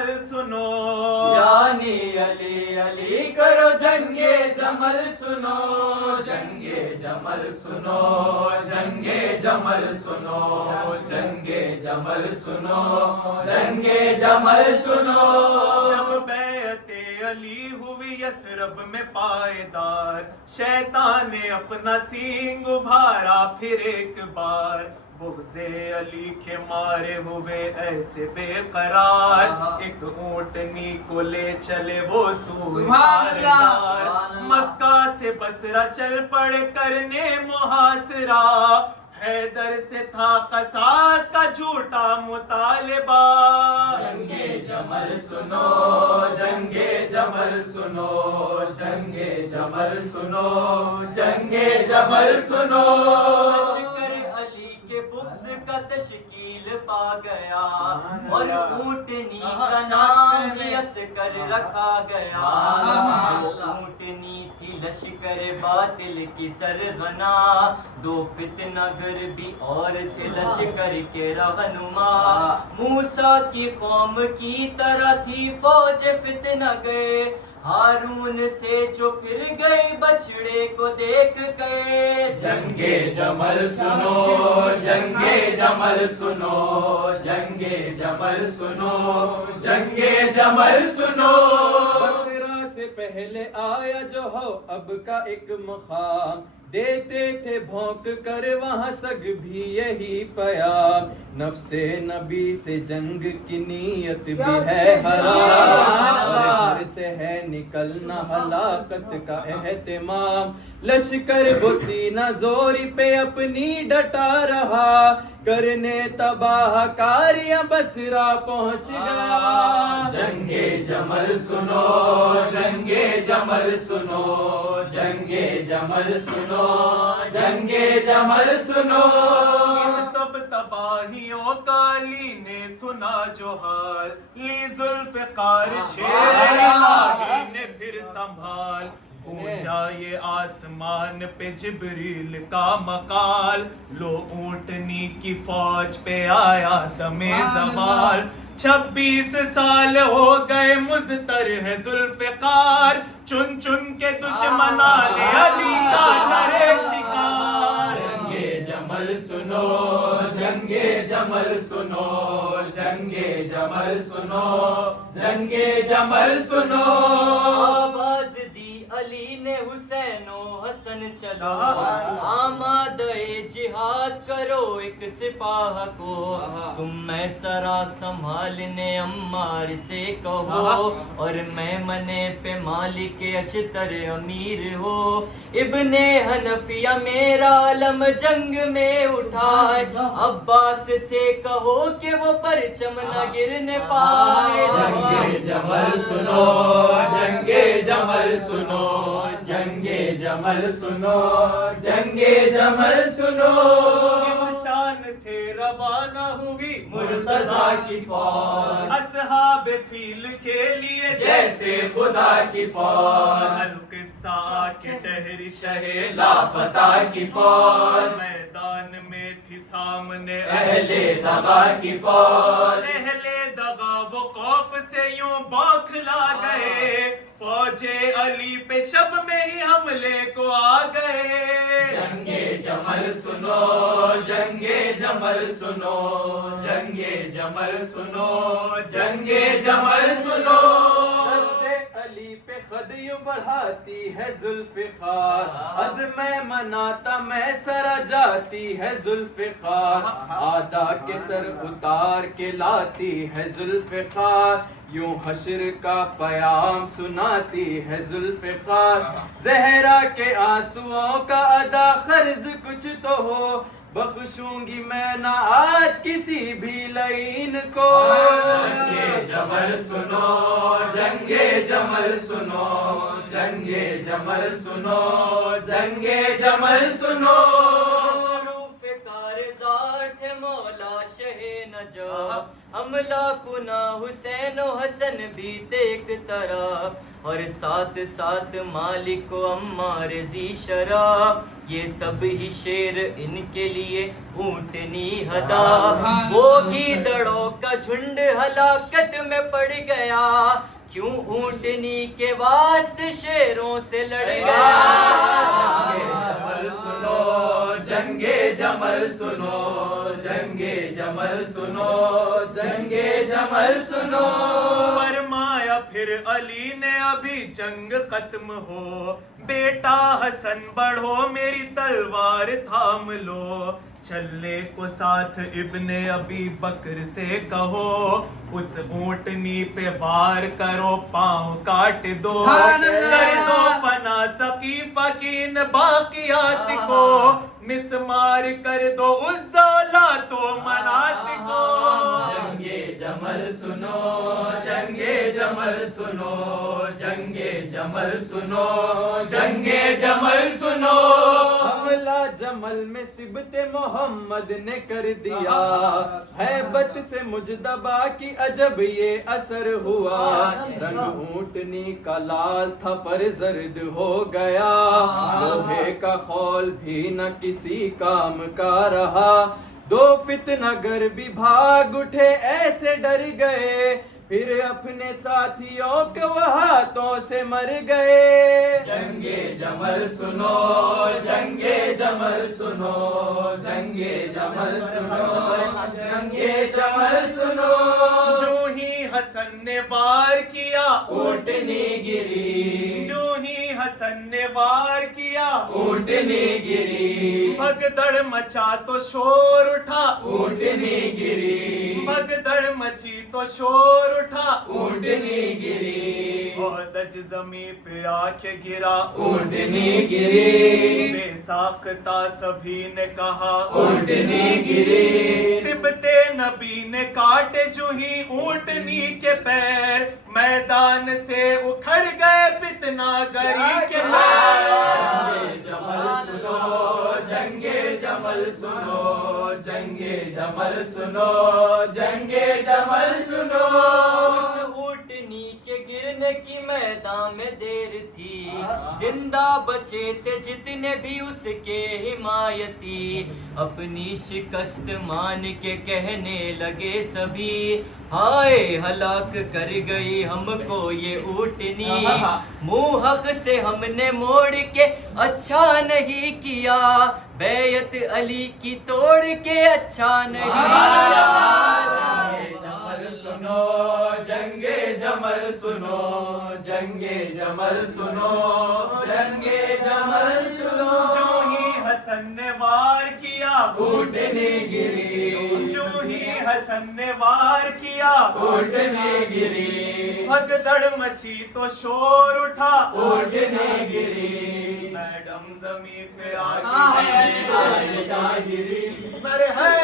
جمل سنو، یعنی علی علی کرو جنگ جمل سنو، جنگ جمل سنو، جنگ جمل سنو، جنگ جمل سنو، جنگ جمل سنو۔ جب بیعت علی ہوئی یثرب میں پائیدار، شیطان نے اپنا سینگ ابھارا پھر ایک بار، بغض علی کے مارے ہوئے ایسے بے قرار، ایک اونٹنی کو لے چلے وہ سوئے کارزار، مکہ سے بصرہ چل پڑے کرنے محاصرہ، حیدر سے تھا قصاص کا جھوٹا مطالبہ۔ جنگ جمل سنو، جنگ جمل سنو، جنگ جمل سنو، جنگ جمل سنو۔ لشکر علی کے بغض کا تشکیل پا گیا، اور اونٹنی کا نام ہی عسکر رکھا گیا، وہ اونٹنی تھی لشکر باطل کی سرغنا، دو فتنہ گر بھی اور تھے لشکر کے رہنما، موسیٰ کی قوم کی طرح تھی فوج فتنہ گئے، ہارون سے جو پھر گئے بچڑے کو دیکھ کر۔ جنگ جمل سنو، جنگ جمل سنو، جنگ جمل سنو، جنگ جمل سنو۔ بصرہ سے پہلے آیا جو ہو اب کا ایک مقام، دیتے تھے بھونک کر وہاں سگ بھی یہی پیام، نفس نبی سے جنگ کی نیت بھی ہے حرام، اور گھر سے ہے نکلنا ہلاکت کا اہتمام، لشکر وہ سینہ زوری پہ اپنی ڈٹا رہا، کرنے تباہ کاریاں بصرہ پہنچ گیا۔ جنگ جمل سنو، جنگ جمل سنو، جنگ جمل سنو، جنگ جمل سنو۔ ان سب تباہیوں کا علی نے سنا جو حال، لی ذوالفقار شیر الہی نے پھر سنبھال، اونچا یہ آسمان پہ جبریل کا مقال، لو اونٹنی کی فوج پہ آیا دم زوال، 26 سال ہو گئے مضطر ہے ذوالفقار، چن چن کے دشمنان علی کا کرے شکار۔ جنگ جمل سنو، جنگ جمل سنو، جنگ جمل سنو، جنگ جمل سنو۔ آواز دی علی نے حسین و حسن چلو، آمادہ جہاد کرو ایک سپاہ کو، تم میں سرا سنبھالنے عمار سے کہو، اور میں منے پہ مالک اشتر امیر ہو، ابن حنفیہ میرا علم جنگ میں اٹھائے، عباس سے کہو کہ وہ پرچم نہ گرنے پائے۔ جنگ جمل سنو، جنگ جمل سنو، جنگ جمل سنو، جنگ جمل سنو۔ اس شان سے روانہ ہوئی مرتضیٰ کی فوج، اصحاب فیل کے لیے جیسے خدا کی فوج، القصہ کے ٹہری شہ لافتہ کی فوج، میدان میں تھی سامنے اہل دغا کی فوج، اہل دغا وہ خوف سے یوں بوکھلا گئے، فوج علی پہ شب میں ہی حملے کو آ گئے۔ جنگ جمل سنو، جنگ جمل سنو، جنگ جمل سنو، جنگ جمل سنو۔ دست علی پہ خد یوں بڑھاتی ہے ذوالفقار، عزم مناتا میں سرا جاتی ہے ذوالفقار، آدھا کے سر اتار کے لاتی ہے ذوالفقار، یوں حشر کا پیام سناتی ہے ذوالفقار، زہرا کے آنسوؤں کا ادا قرض کچھ تو ہو، بخشوں گی میں نہ آج کسی بھی لعین کو۔ جنگ جمل سنو، جنگ جمل سنو، جنگ جمل سنو، جنگ جمل سنو۔ کارزار تھے مولا شہ نجات حملہ کنا حسین و حسن بھی ایک طرف اور ساتھ ساتھ مالک و عمار ذی شراب یہ سب ہی شیر ان کے لیے اونٹنی ہدا وہ گیدڑوں کا جھنڈ ہلاکت میں پڑ گیا کیوں اونٹنی کے واسطے شیروں سے لڑ گیا جمل سنو جنگے جمل سنو جنگے جمل سنو جنگے جمل سنو فرمایا پھر علی نے ابھی جنگ ختم ہو بیٹا حسن بڑھو میری تلوار تھام لو چلے کو ساتھ ابن ابی بکر سے کہو اس اونٹنی پہ وار کرو پاؤں کاٹ دو کر دو فنا سقیفہ کی ان باقیات کو مسمار کر دو اس زولات و منات کو جنگے جمل سنو جنگے جمل سنو جنگے جمل سنو جنگے جمل سنو حملہ جمل میں سبت محمد نے کر دیا ہیبت سے مجدبہ کی عجب یہ اثر ہوا رنگ اونٹنی کا لال تھا پر زرد ہو گیا لوہے کا خول بھی نہ کسی کام کا رہا دو فتنہ گر بھی بھاگ اٹھے ایسے ڈر گئے پھر اپنے ساتھیوں کے ہاتھوں سے مر گئے جنگے جمل سنو جنگے جمل سنو جنگے جمل سنو جنگے جمل سنو جو ہی حسن نے وار کیا اونٹنی گری جو ہی حسن نے وار کیا اونٹنی گری بھگدڑ مچا تو شور اٹھا اونٹنی گری بھگدڑ مچی تو شور اٹھا اونٹنی گری دج زمین پہ آ کے گرا اونٹنی گری بے ساختہ سبھی نے کہا اونٹنی گری سبتے نبی نے کاٹے جو ہی اونٹنی کے پیر میدان سے اکھڑ گئے فتنہ گری کے پیر جمل سنو جنگے جمل سنو جنگے جمل سنو جنگے جمل سنو اس اونٹنی کے گرنے کی میدان میں دیر تھی زندہ بچے تھے جتنے بھی اس کے حمایتی اپنی شکست مان کے کہنے لگے سبھی ہائے ہلاک کر گئی ہم کو یہ اونٹنی منہ حق سے ہم نے موڑ کے اچھا نہیں کیا بیعت علی کی توڑ کے اچھا نہیں کیا جمل سنو جنگے جمل سنو جنگے جمل سنو جنگے جمل سنو جو ہی حسن نے وار کیا اونٹنی گری جو ہی حسن نے وار کیا اونٹنی گری بھگدڑ مچی تو شور اٹھا اونٹنی گری میڈم زمین پہ آ عائشہ گری ارے ہے